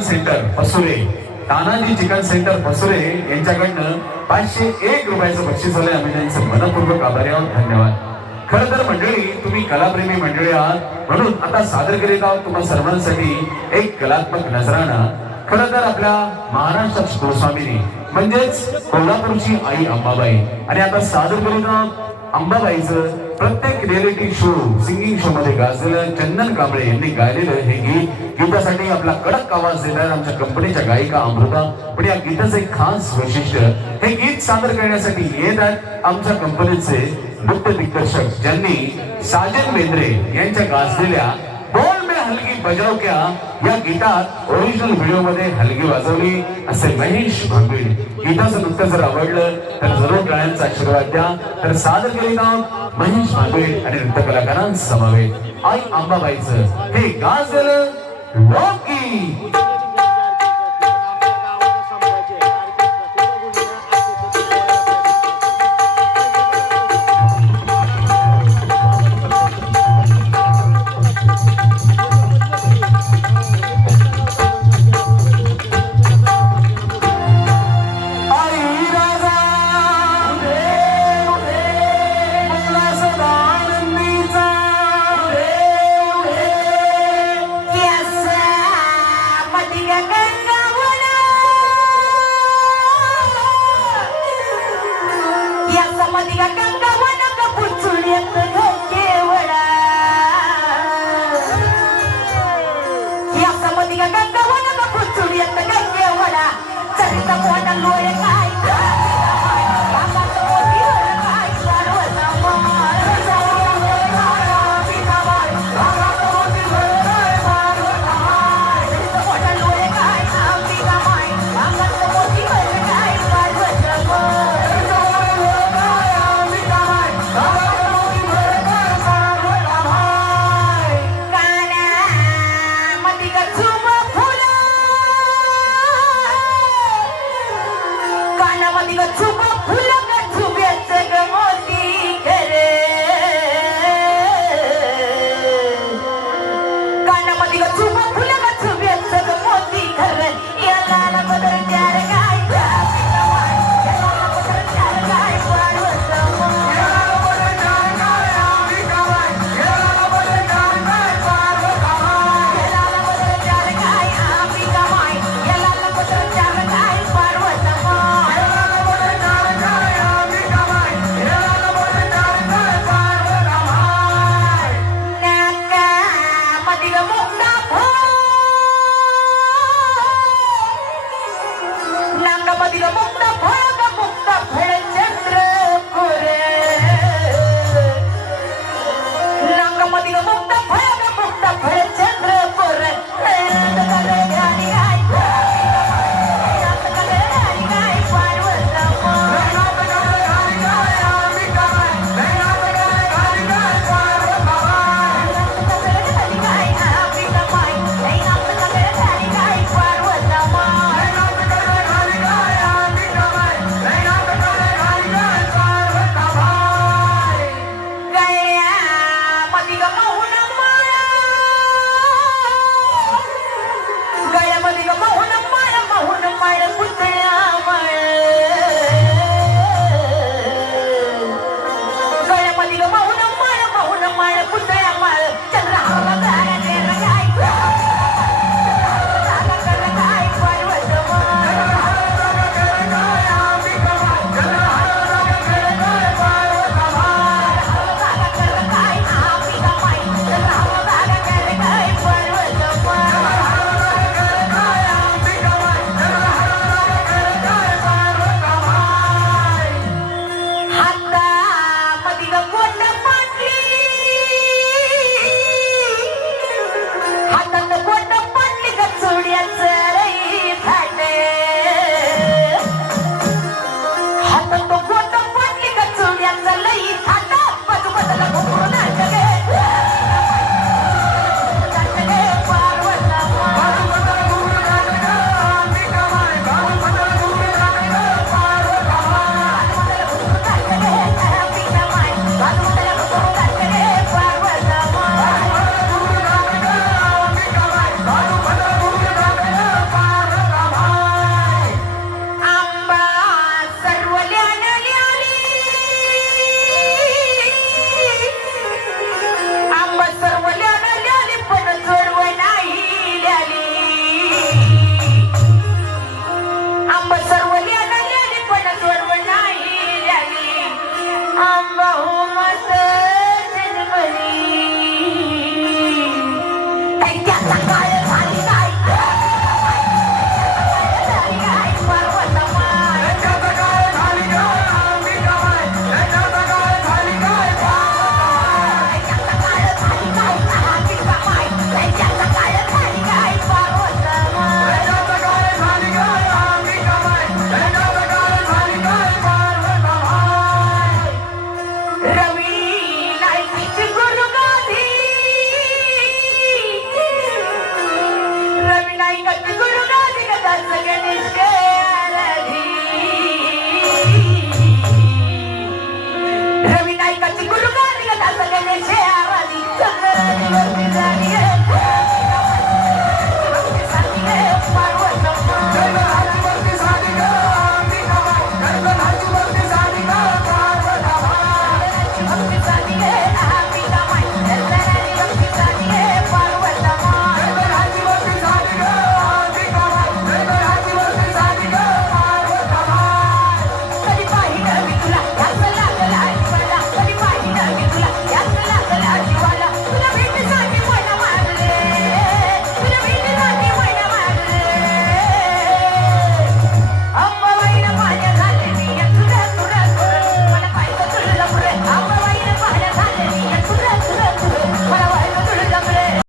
Chicken centre Pasure Tanaji chicken centre Pasure यांच्याकडनं पाचशे एक रुपयाचं बक्षीस आलंय. आम्ही त्यांचं मनपूर्वक आभारी आहोत. धन्यवाद. खर तर मंडळी तुम्ही कलाप्रेमी मंडळी आहात. म्हणून आता सादर करीत आहोत तुम्हा सर्वांसाठी एक कलात्मक नजराणा खर तर आपल्या महाराष्ट्रात गोस्वामीनी म्हणजेच कोल्हापूरची आई अंबाबाई. आणि आता सादर करीत अंबाबाईचं प्रत्येक रिअलिटी शो सिंगिंग शो मध्ये गाजलेलं चंदन कांबळे यांनी गायलेलं हे गीत. गीतासाठी आपला कडक आवाज देणार आमच्या कंपनीच्या गायिका अमृता. पण या गीताचं एक खास वैशिष्ट्य हे गीत सादर करण्यासाठी येत आहेत आमच्या कंपनीचे नृत्य दिग्दर्शक ज्यांनी साजन बेंद्रे यांच्या गाजलेल्या बजाव क्या या गीतात ओरिजिनल व्हिडिओमध्ये हलगी वाजवली. असे महेश भांगवी गीताचं नृत्य जर आवडलं तर जरूर गाण्यांचा आशीर्वाद द्या. तर सादर केले काम महेश भांगवे आणि नृत्य कलाकारांसमवेत. आई अंबाबाईचं हे गाजलेलं लोकगीत Hollywood Super Hula ระบบดับเพลิง